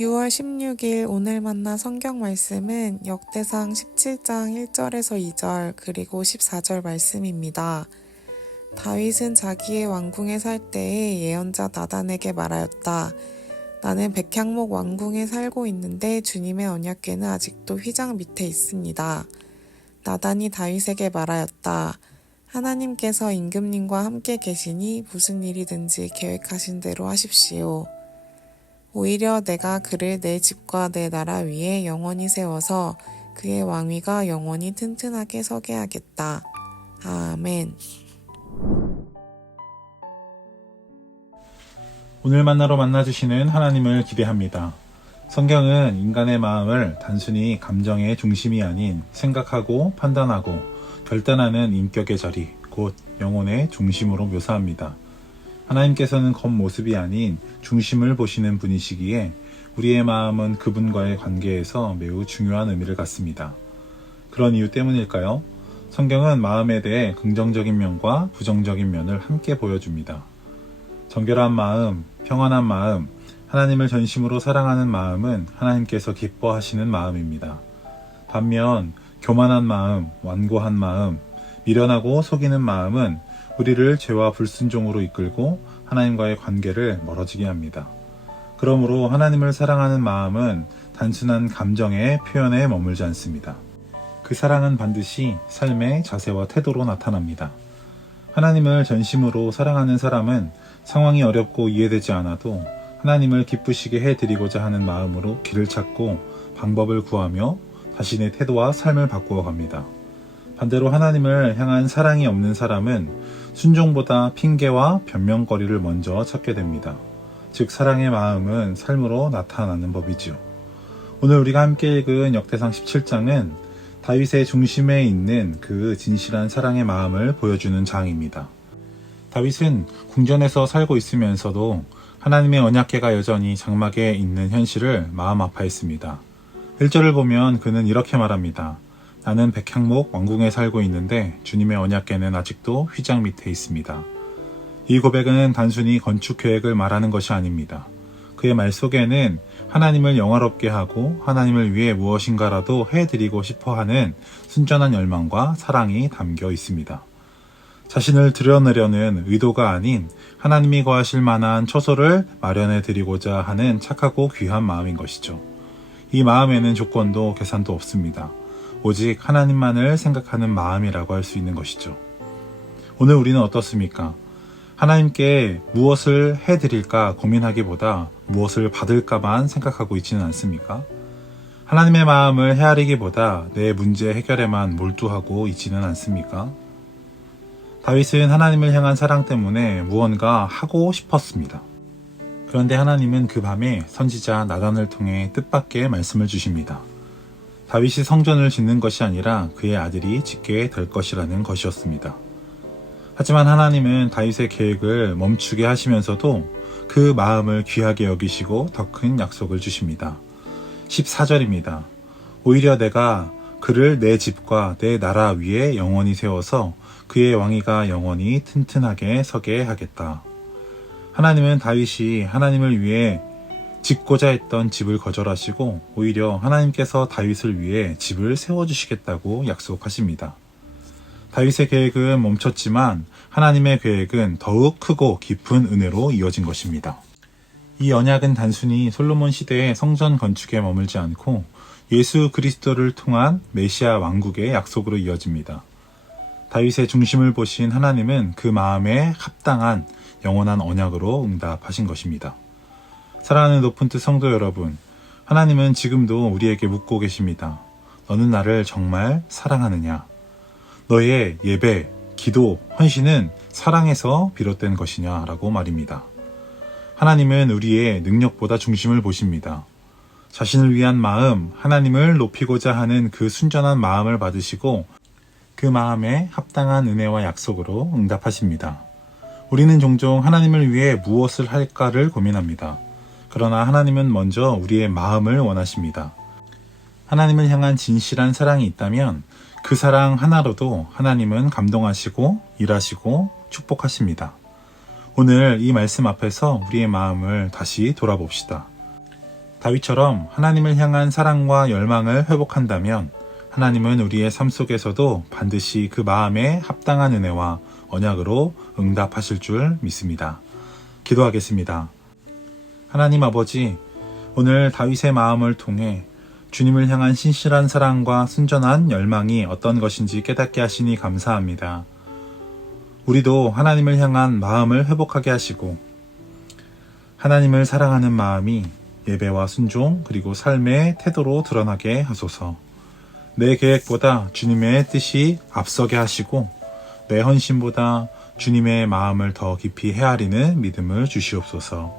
6월 16일 오늘 만난 성경 말씀은 역대상 17장 1절에서 2절 그리고 14절 말씀입니다. 다윗은 자기의 왕궁에 살 때에 예언자 나단에게 말하였다. 나는 백향목 왕궁에 살고 있는데 주님의 언약궤는 아직도 휘장 밑에 있습니다. 나단이 다윗에게 말하였다. 하나님께서 임금님과 함께 계시니 무슨 일이든지 계획하신 대로 하십시오. 오히려 내가 그를 내 집과 내 나라 위에 영원히 세워서 그의 왕위가 영원히 튼튼하게 서게 하겠다. 아멘. 오늘 만나러 만나주시는 하나님을 기대합니다. 성경은 인간의 마음을 단순히 감정의 중심이 아닌 생각하고 판단하고 결단하는 인격의 자리, 곧 영혼의 중심으로 묘사합니다. 하나님께서는 겉모습이 아닌 중심을 보시는 분이시기에 우리의 마음은 그분과의 관계에서 매우 중요한 의미를 갖습니다. 그런 이유 때문일까요? 성경은 마음에 대해 긍정적인 면과 부정적인 면을 함께 보여줍니다. 정결한 마음, 평안한 마음, 하나님을 전심으로 사랑하는 마음은 하나님께서 기뻐하시는 마음입니다. 반면 교만한 마음, 완고한 마음, 미련하고 속이는 마음은 우리를 죄와 불순종으로 이끌고 하나님과의 관계를 멀어지게 합니다. 그러므로 하나님을 사랑하는 마음은 단순한 감정의 표현에 머물지 않습니다. 그 사랑은 반드시 삶의 자세와 태도로 나타납니다. 하나님을 전심으로 사랑하는 사람은 상황이 어렵고 이해되지 않아도 하나님을 기쁘시게 해드리고자 하는 마음으로 길을 찾고 방법을 구하며 자신의 태도와 삶을 바꾸어 갑니다. 반대로 하나님을 향한 사랑이 없는 사람은 순종보다 핑계와 변명거리를 먼저 찾게 됩니다. 즉 사랑의 마음은 삶으로 나타나는 법이지요. 오늘 우리가 함께 읽은 역대상 17장은 다윗의 중심에 있는 그 진실한 사랑의 마음을 보여주는 장입니다. 다윗은 궁전에서 살고 있으면서도 하나님의 언약궤가 여전히 장막에 있는 현실을 마음 아파했습니다. 1절을 보면 그는 이렇게 말합니다. 나는 백향목 왕궁에 살고 있는데 주님의 언약궤는 아직도 휘장 밑에 있습니다. 이 고백은 단순히 건축 계획을 말하는 것이 아닙니다. 그의 말 속에는 하나님을 영화롭게 하고 하나님을 위해 무엇인가라도 해드리고 싶어하는 순전한 열망과 사랑이 담겨 있습니다. 자신을 드러내려는 의도가 아닌 하나님이 거하실 만한 처소를 마련해 드리고자 하는 착하고 귀한 마음인 것이죠. 이 마음에는 조건도 계산도 없습니다. 오직 하나님만을 생각하는 마음이라고 할 수 있는 것이죠. 오늘 우리는 어떻습니까? 하나님께 무엇을 해드릴까 고민하기보다 무엇을 받을까만 생각하고 있지는 않습니까? 하나님의 마음을 헤아리기보다 내 문제 해결에만 몰두하고 있지는 않습니까? 다윗은 하나님을 향한 사랑 때문에 무언가 하고 싶었습니다. 그런데 하나님은 그 밤에 선지자 나단을 통해 뜻밖의 말씀을 주십니다. 다윗이 성전을 짓는 것이 아니라 그의 아들이 짓게 될 것이라는 것이었습니다. 하지만 하나님은 다윗의 계획을 멈추게 하시면서도 그 마음을 귀하게 여기시고 더 큰 약속을 주십니다. 14절입니다. 오히려 내가 그를 내 집과 내 나라 위에 영원히 세워서 그의 왕위가 영원히 튼튼하게 서게 하겠다. 하나님은 다윗이 하나님을 위해 짓고자 했던 집을 거절하시고 오히려 하나님께서 다윗을 위해 집을 세워주시겠다고 약속하십니다. 다윗의 계획은 멈췄지만 하나님의 계획은 더욱 크고 깊은 은혜로 이어진 것입니다. 이 언약은 단순히 솔로몬 시대의 성전 건축에 머물지 않고 예수 그리스도를 통한 메시아 왕국의 약속으로 이어집니다. 다윗의 중심을 보신 하나님은 그 마음에 합당한 영원한 언약으로 응답하신 것입니다. 사랑하는 높은 뜻 성도 여러분, 하나님은 지금도 우리에게 묻고 계십니다. 너는 나를 정말 사랑하느냐? 너의 예배, 기도, 헌신은 사랑에서 비롯된 것이냐? 라고 말입니다. 하나님은 우리의 능력보다 중심을 보십니다. 자신을 위한 마음, 하나님을 높이고자 하는 그 순전한 마음을 받으시고 그 마음에 합당한 은혜와 약속으로 응답하십니다. 우리는 종종 하나님을 위해 무엇을 할까를 고민합니다. 그러나 하나님은 먼저 우리의 마음을 원하십니다. 하나님을 향한 진실한 사랑이 있다면 그 사랑 하나로도 하나님은 감동하시고 일하시고 축복하십니다. 오늘 이 말씀 앞에서 우리의 마음을 다시 돌아봅시다. 다윗처럼 하나님을 향한 사랑과 열망을 회복한다면 하나님은 우리의 삶 속에서도 반드시 그 마음에 합당한 은혜와 언약으로 응답하실 줄 믿습니다. 기도하겠습니다. 하나님 아버지, 오늘 다윗의 마음을 통해 주님을 향한 신실한 사랑과 순전한 열망이 어떤 것인지 깨닫게 하시니 감사합니다. 우리도 하나님을 향한 마음을 회복하게 하시고 하나님을 사랑하는 마음이 예배와 순종 그리고 삶의 태도로 드러나게 하소서. 내 계획보다 주님의 뜻이 앞서게 하시고 내 헌신보다 주님의 마음을 더 깊이 헤아리는 믿음을 주시옵소서.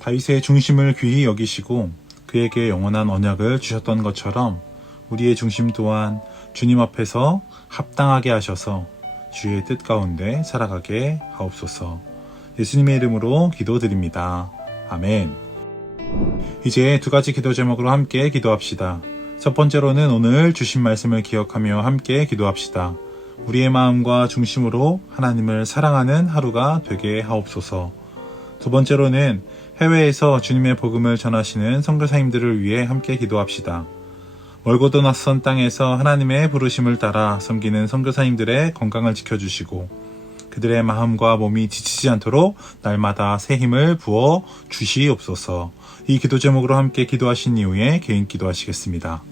다윗의 중심을 귀히 여기시고 그에게 영원한 언약을 주셨던 것처럼 우리의 중심 또한 주님 앞에서 합당하게 하셔서 주의 뜻 가운데 살아가게 하옵소서. 예수님의 이름으로 기도드립니다. 아멘. 이제 두 가지 기도 제목으로 함께 기도합시다. 첫 번째로는 오늘 주신 말씀을 기억하며 함께 기도합시다. 우리의 마음과 중심으로 하나님을 사랑하는 하루가 되게 하옵소서. 두 번째로는 해외에서 주님의 복음을 전하시는 선교사님들을 위해 함께 기도합시다. 멀고도 낯선 땅에서 하나님의 부르심을 따라 섬기는 선교사님들의 건강을 지켜주시고 그들의 마음과 몸이 지치지 않도록 날마다 새 힘을 부어 주시옵소서. 이 기도 제목으로 함께 기도하신 이후에 개인 기도하시겠습니다.